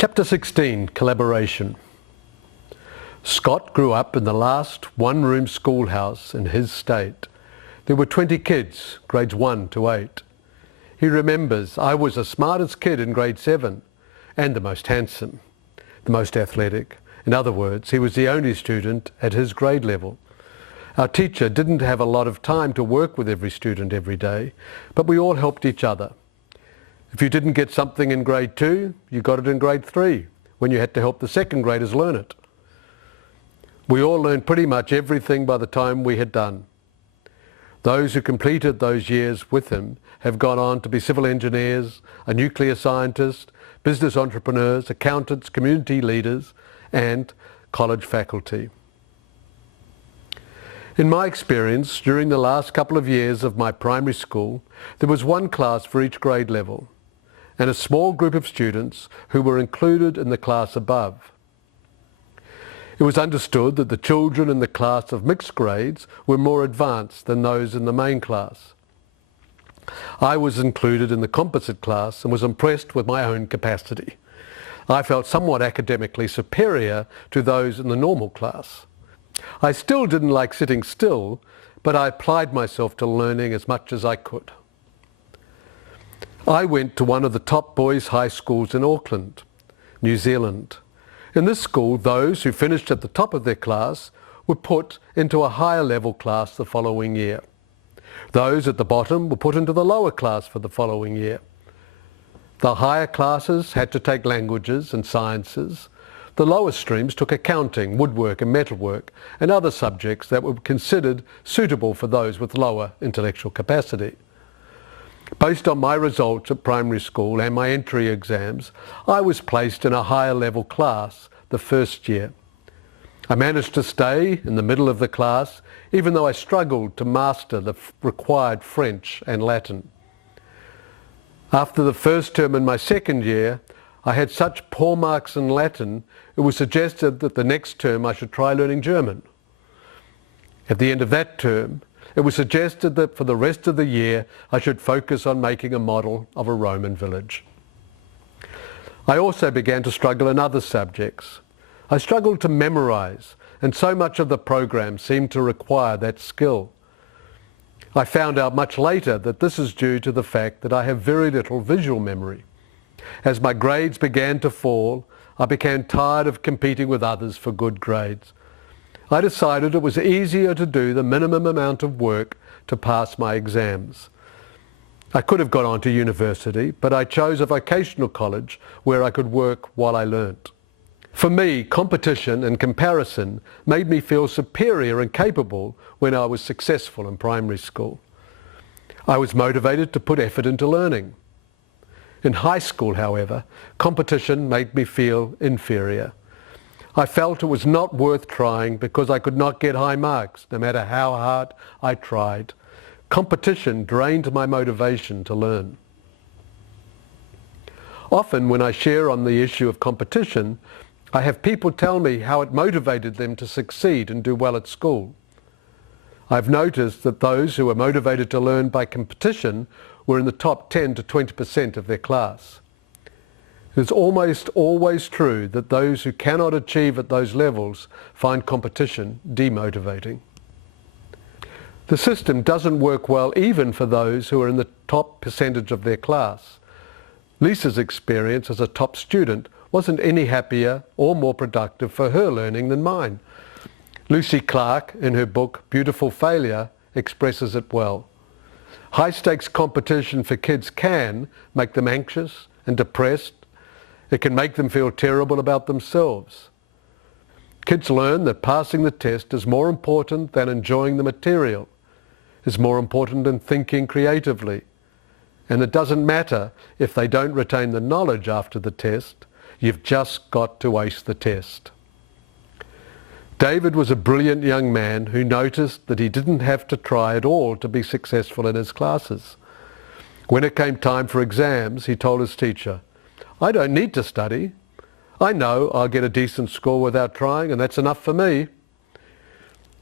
Chapter 16, Collaboration. Scott grew up in the last one-room schoolhouse in his state. There were 20 kids, grades 1 to 8. He remembers, I was the smartest kid in grade 7 and the most handsome, the most athletic. In other words, he was the only student at his grade level. Our teacher didn't have a lot of time to work with every student every day, but we all helped each other. If you didn't get something in grade 2, you got it in grade 3, when you had to help the second graders learn it. We all learned pretty much everything by the time we had done. Those who completed those years with him have gone on to be civil engineers, a nuclear scientist, business entrepreneurs, accountants, community leaders, and college faculty. In my experience, during the last couple of years of my primary school, there was one class for each grade level, and a small group of students who were included in the class above. It was understood that the children in the class of mixed grades were more advanced than those in the main class. I was included in the composite class and was impressed with my own capacity. I felt somewhat academically superior to those in the normal class. I still didn't like sitting still, but I applied myself to learning as much as I could. I went to one of the top boys' high schools in Auckland, New Zealand. In this school, those who finished at the top of their class were put into a higher level class the following year. Those at the bottom were put into the lower class for the following year. The higher classes had to take languages and sciences. The lower streams took accounting, woodwork and metalwork, and other subjects that were considered suitable for those with lower intellectual capacity. Based on my results at primary school and my entry exams, I was placed in a higher level class the first year. I managed to stay in the middle of the class, even though I struggled to master the required French and Latin. After the first term in my second year, I had such poor marks in Latin, it was suggested that the next term I should try learning German. At the end of that term, it was suggested that for the rest of the year I should focus on making a model of a Roman village. I also began to struggle in other subjects. I struggled to memorize, and so much of the program seemed to require that skill. I found out much later that this is due to the fact that I have very little visual memory. As my grades began to fall, I became tired of competing with others for good grades. I decided it was easier to do the minimum amount of work to pass my exams. I could have gone on to university, but I chose a vocational college where I could work while I learnt. For me, competition and comparison made me feel superior and capable when I was successful in primary school. I was motivated to put effort into learning. In high school, however, competition made me feel inferior. I felt it was not worth trying because I could not get high marks, no matter how hard I tried. Competition drained my motivation to learn. Often when I share on the issue of competition, I have people tell me how it motivated them to succeed and do well at school. I've noticed that those who are motivated to learn by competition were in the top 10 to 20% of their class. It is almost always true that those who cannot achieve at those levels find competition demotivating. The system doesn't work well even for those who are in the top percentage of their class. Lisa's experience as a top student wasn't any happier or more productive for her learning than mine. Lucy Clark, in her book Beautiful Failure, expresses it well. High-stakes competition for kids can make them anxious and depressed. It can make them feel terrible about themselves. Kids learn that passing the test is more important than enjoying the material, is more important than thinking creatively. And it doesn't matter if they don't retain the knowledge after the test, you've just got to ace the test. David was a brilliant young man who noticed that he didn't have to try at all to be successful in his classes. When it came time for exams, he told his teacher, I don't need to study. I know I'll get a decent score without trying, and that's enough for me.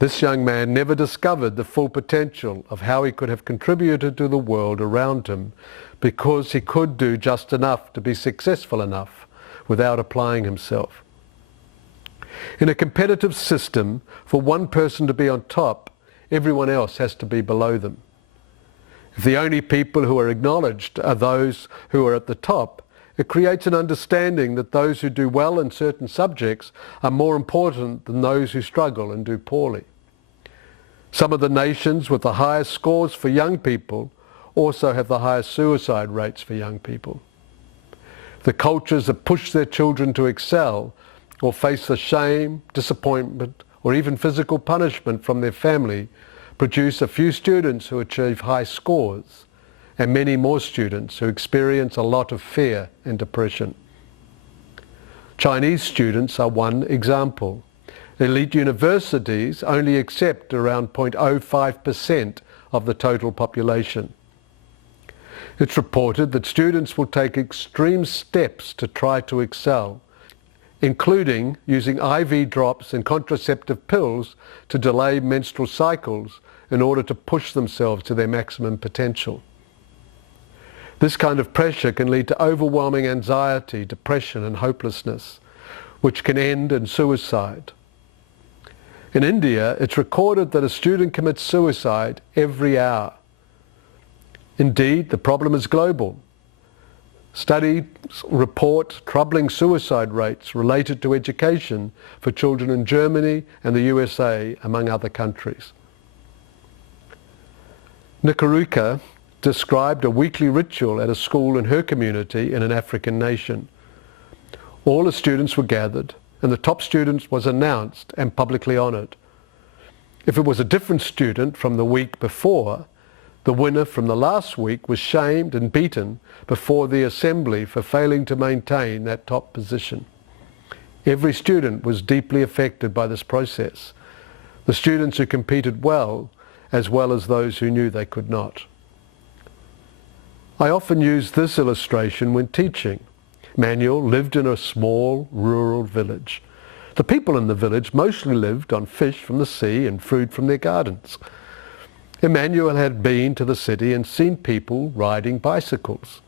This young man never discovered the full potential of how he could have contributed to the world around him because he could do just enough to be successful enough without applying himself. In a competitive system, for one person to be on top, everyone else has to be below them. If the only people who are acknowledged are those who are at the top, it creates an understanding that those who do well in certain subjects are more important than those who struggle and do poorly. Some of the nations with the highest scores for young people also have the highest suicide rates for young people. The cultures that push their children to excel or face the shame, disappointment, or even physical punishment from their family produce a few students who achieve high scores and many more students who experience a lot of fear and depression. Chinese students are one example. Elite universities only accept around 0.05% of the total population. It's reported that students will take extreme steps to try to excel, including using IV drops and contraceptive pills to delay menstrual cycles in order to push themselves to their maximum potential. This kind of pressure can lead to overwhelming anxiety, depression and hopelessness, which can end in suicide. In India, it's recorded that a student commits suicide every hour. Indeed, the problem is global. Studies report troubling suicide rates related to education for children in Germany and the USA, among other countries. Nikaruka described a weekly ritual at a school in her community in an African nation. All the students were gathered, and the top student was announced and publicly honoured. If it was a different student from the week before, the winner from the last week was shamed and beaten before the assembly for failing to maintain that top position. Every student was deeply affected by this process, the students who competed well as those who knew they could not. I often use this illustration when teaching. Manuel lived in a small rural village. The people in the village mostly lived on fish from the sea and fruit from their gardens. Emmanuel had been to the city and seen people riding bicycles.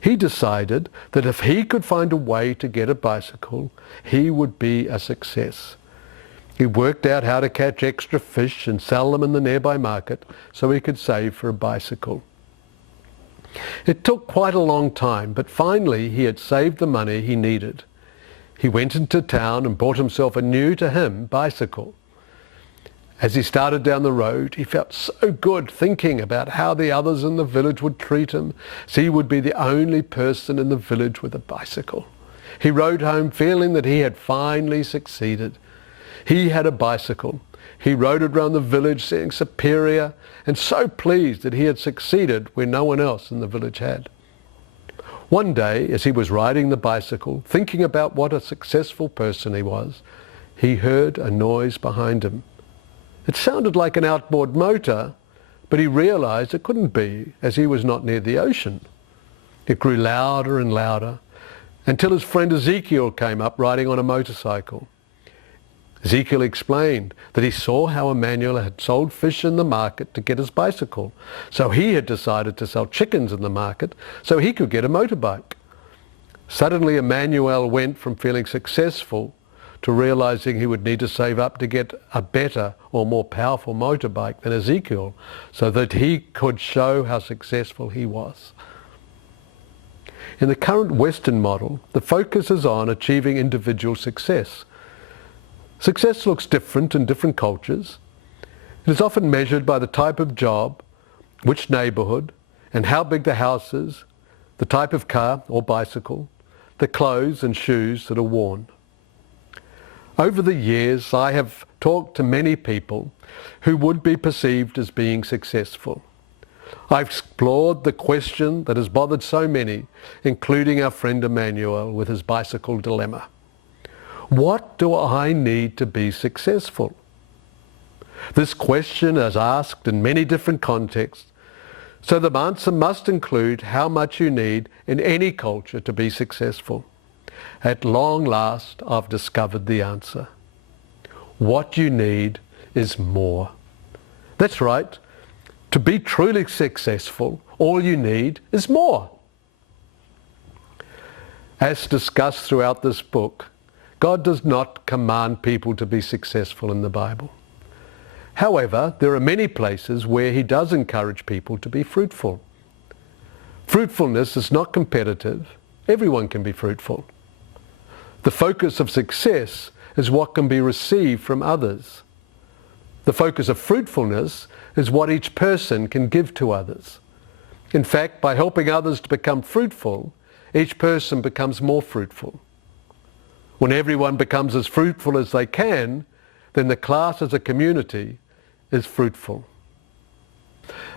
He decided that if he could find a way to get a bicycle, he would be a success. He worked out how to catch extra fish and sell them in the nearby market so he could save for a bicycle. It took quite a long time, but finally he had saved the money he needed. He went into town and bought himself a new, to him, bicycle. As he started down the road, he felt so good thinking about how the others in the village would treat him, as he would be the only person in the village with a bicycle. He rode home feeling that he had finally succeeded. He had a bicycle. He rode around the village feeling superior and so pleased that he had succeeded where no one else in the village had. One day, as he was riding the bicycle, thinking about what a successful person he was, he heard a noise behind him. It sounded like an outboard motor, but he realized it couldn't be, as he was not near the ocean. It grew louder and louder until his friend Ezekiel came up riding on a motorcycle. Ezekiel explained that he saw how Emmanuel had sold fish in the market to get his bicycle, so he had decided to sell chickens in the market so he could get a motorbike. Suddenly Emmanuel went from feeling successful to realizing he would need to save up to get a better or more powerful motorbike than Ezekiel so that he could show how successful he was. In the current Western model, the focus is on achieving individual success. Success looks different in different cultures. It is often measured by the type of job, which neighborhood, and how big the house is, the type of car or bicycle, the clothes and shoes that are worn. Over the years, I have talked to many people who would be perceived as being successful. I've explored the question that has bothered so many, including our friend Emmanuel with his bicycle dilemma. What do I need to be successful? This question is asked in many different contexts, so the answer must include how much you need in any culture to be successful. At long last, I've discovered the answer. What you need is more. That's right. To be truly successful, all you need is more. As discussed throughout this book, God does not command people to be successful in the Bible. However, there are many places where he does encourage people to be fruitful. Fruitfulness is not competitive. Everyone can be fruitful. The focus of success is what can be received from others. The focus of fruitfulness is what each person can give to others. In fact, by helping others to become fruitful, each person becomes more fruitful. When everyone becomes as fruitful as they can, then the class as a community is fruitful.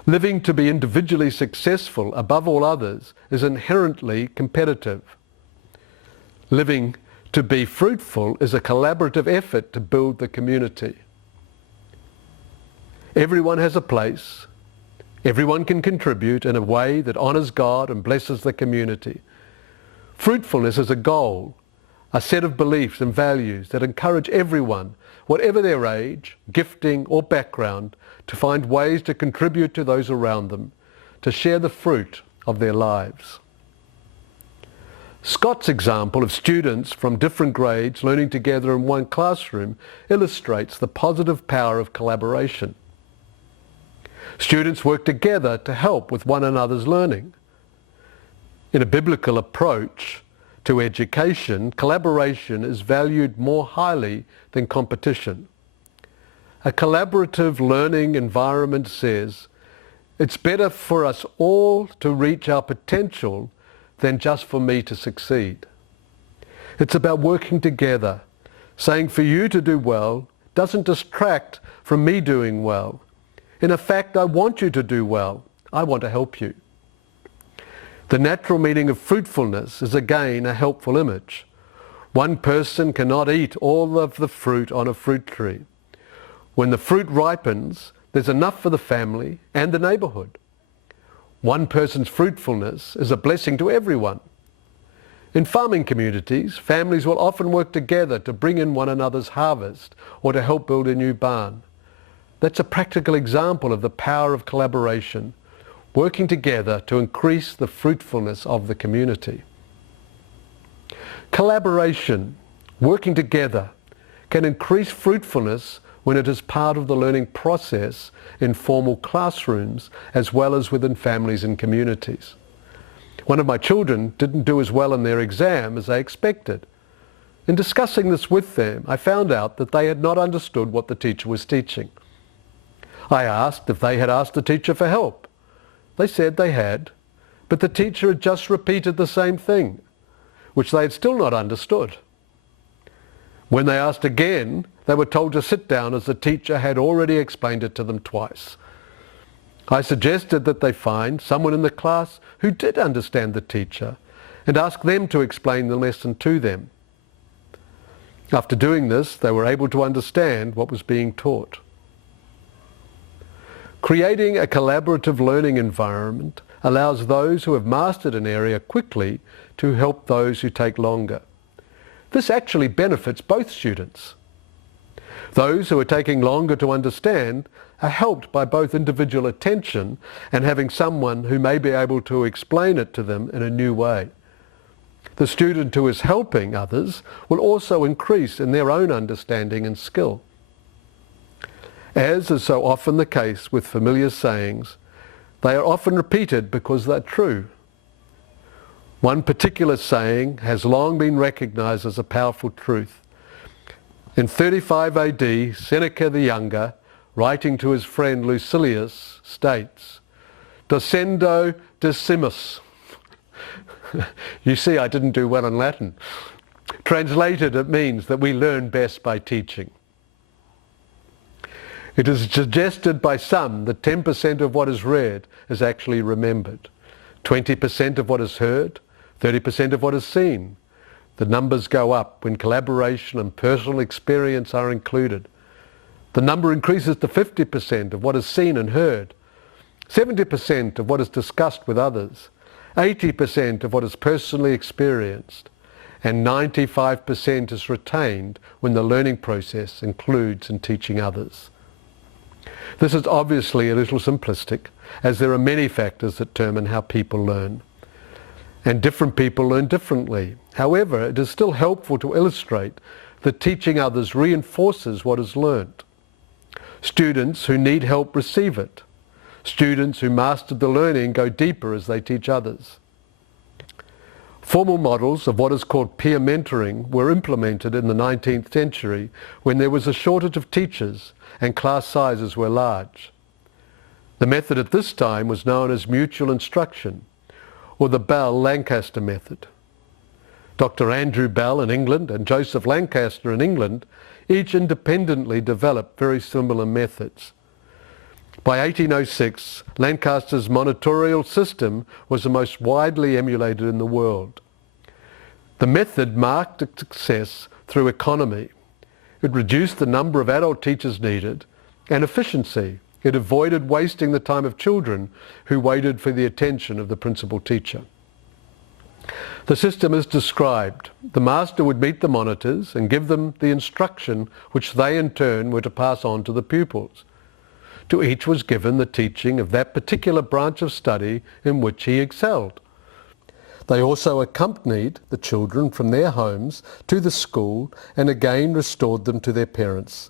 Living to be individually successful above all others is inherently competitive. Living to be fruitful is a collaborative effort to build the community. Everyone has a place. Everyone can contribute in a way that honors God and blesses the community. Fruitfulness is a goal, a set of beliefs and values that encourage everyone, whatever their age, gifting or background, to find ways to contribute to those around them, to share the fruit of their lives. Scott's example of students from different grades learning together in one classroom illustrates the positive power of collaboration. Students work together to help with one another's learning. In a biblical approach to education, collaboration is valued more highly than competition. A collaborative learning environment says, it's better for us all to reach our potential than just for me to succeed. It's about working together, saying for you to do well doesn't distract from me doing well. In fact, I want you to do well. I want to help you. The natural meaning of fruitfulness is again a helpful image. One person cannot eat all of the fruit on a fruit tree. When the fruit ripens, there's enough for the family and the neighborhood. One person's fruitfulness is a blessing to everyone. In farming communities, families will often work together to bring in one another's harvest or to help build a new barn. That's a practical example of the power of collaboration, working together to increase the fruitfulness of the community. Collaboration, working together, can increase fruitfulness when it is part of the learning process in formal classrooms as well as within families and communities. One of my children didn't do as well in their exam as I expected. In discussing this with them, I found out that they had not understood what the teacher was teaching. I asked if they had asked the teacher for help. They said they had, but the teacher had just repeated the same thing, which they had still not understood. When they asked again, they were told to sit down as the teacher had already explained it to them twice. I suggested that they find someone in the class who did understand the teacher and ask them to explain the lesson to them. After doing this, they were able to understand what was being taught. Creating a collaborative learning environment allows those who have mastered an area quickly to help those who take longer. This actually benefits both students. Those who are taking longer to understand are helped by both individual attention and having someone who may be able to explain it to them in a new way. The student who is helping others will also increase in their own understanding and skill. As is so often the case with familiar sayings, they are often repeated because they're true. One particular saying has long been recognized as a powerful truth. In 35 AD, Seneca the Younger, writing to his friend Lucilius, states, Docendo decimus. You see, I didn't do well in Latin. Translated, it means that we learn best by teaching. It is suggested by some that 10% of what is read is actually remembered, 20% of what is heard, 30% of what is seen. The numbers go up when collaboration and personal experience are included. The number increases to 50% of what is seen and heard, 70% of what is discussed with others, 80% of what is personally experienced, and 95% is retained when the learning process includes in teaching others. This is obviously a little simplistic, as there are many factors that determine how people learn. and different people learn differently. However, it is still helpful to illustrate that teaching others reinforces what is learnt. Students who need help receive it. Students who mastered the learning go deeper as they teach others. Formal models of what is called peer mentoring were implemented in the 19th century when there was a shortage of teachers and class sizes were large. The method at this time was known as mutual instruction, or the Bell-Lancaster method. Dr. Andrew Bell in England and Joseph Lancaster in England each independently developed very similar methods. By 1806, Lancaster's monitorial system was the most widely emulated in the world. The method marked its success through economy. It reduced the number of adult teachers needed, and efficiency. It avoided wasting the time of children who waited for the attention of the principal teacher. The system is described. The master would meet the monitors and give them the instruction which they in turn were to pass on to the pupils. To each was given the teaching of that particular branch of study in which he excelled. They also accompanied the children from their homes to the school and again restored them to their parents,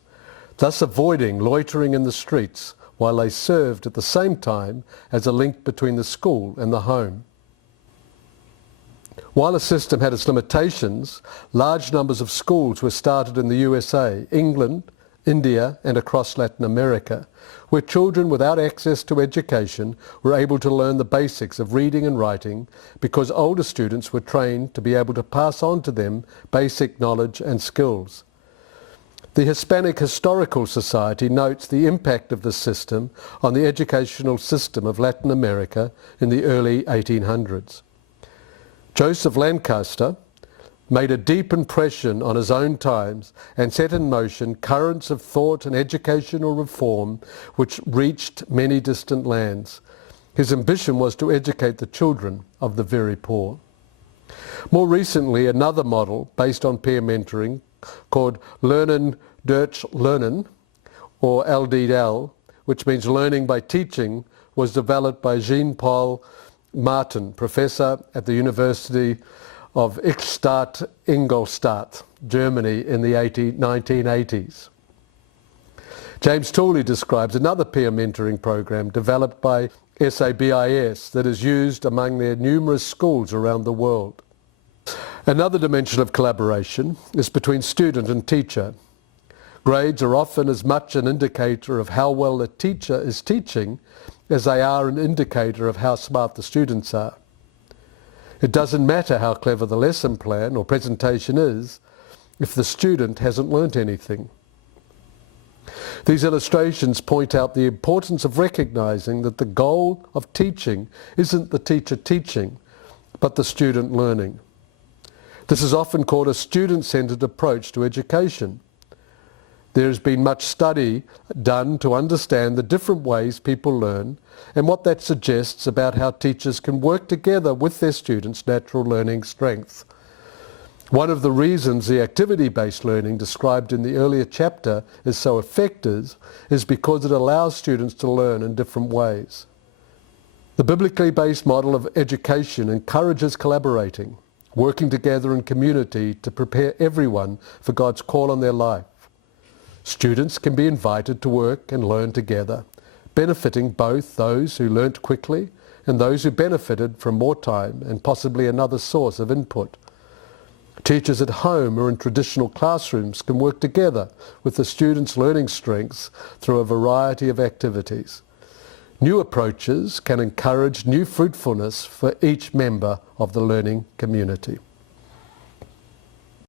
thus avoiding loitering in the streets while they served at the same time as a link between the school and the home. While the system had its limitations, large numbers of schools were started in the USA, England, India and across Latin America, where children without access to education were able to learn the basics of reading and writing because older students were trained to be able to pass on to them basic knowledge and skills. The Hispanic Historical Society notes the impact of this system on the educational system of Latin America in the early 1800s. Joseph Lancaster made a deep impression on his own times and set in motion currents of thought and educational reform which reached many distant lands. His ambition was to educate the children of the very poor. More recently, another model based on peer mentoring called Lernen durch Lernen, or LDL, which means learning by teaching, was developed by Jean-Paul Martin, professor at the University of Ingolstadt, Germany in the 1980s. James Tooley describes another peer mentoring program developed by SABIS that is used among their numerous schools around the world. Another dimension of collaboration is between student and teacher. Grades are often as much an indicator of how well the teacher is teaching as they are an indicator of how smart the students are. It doesn't matter how clever the lesson plan or presentation is if the student hasn't learnt anything. These illustrations point out the importance of recognizing that the goal of teaching isn't the teacher teaching, but the student learning. This is often called a student-centered approach to education. There has been much study done to understand the different ways people learn and what that suggests about how teachers can work together with their students' natural learning strengths. One of the reasons the activity-based learning described in the earlier chapter is so effective is because it allows students to learn in different ways. The biblically based model of education encourages collaborating, working together in community to prepare everyone for God's call on their life. Students can be invited to work and learn together, benefiting both those who learnt quickly and those who benefited from more time and possibly another source of input. Teachers at home or in traditional classrooms can work together with the students' learning strengths through a variety of activities. New approaches can encourage new fruitfulness for each member of the learning community.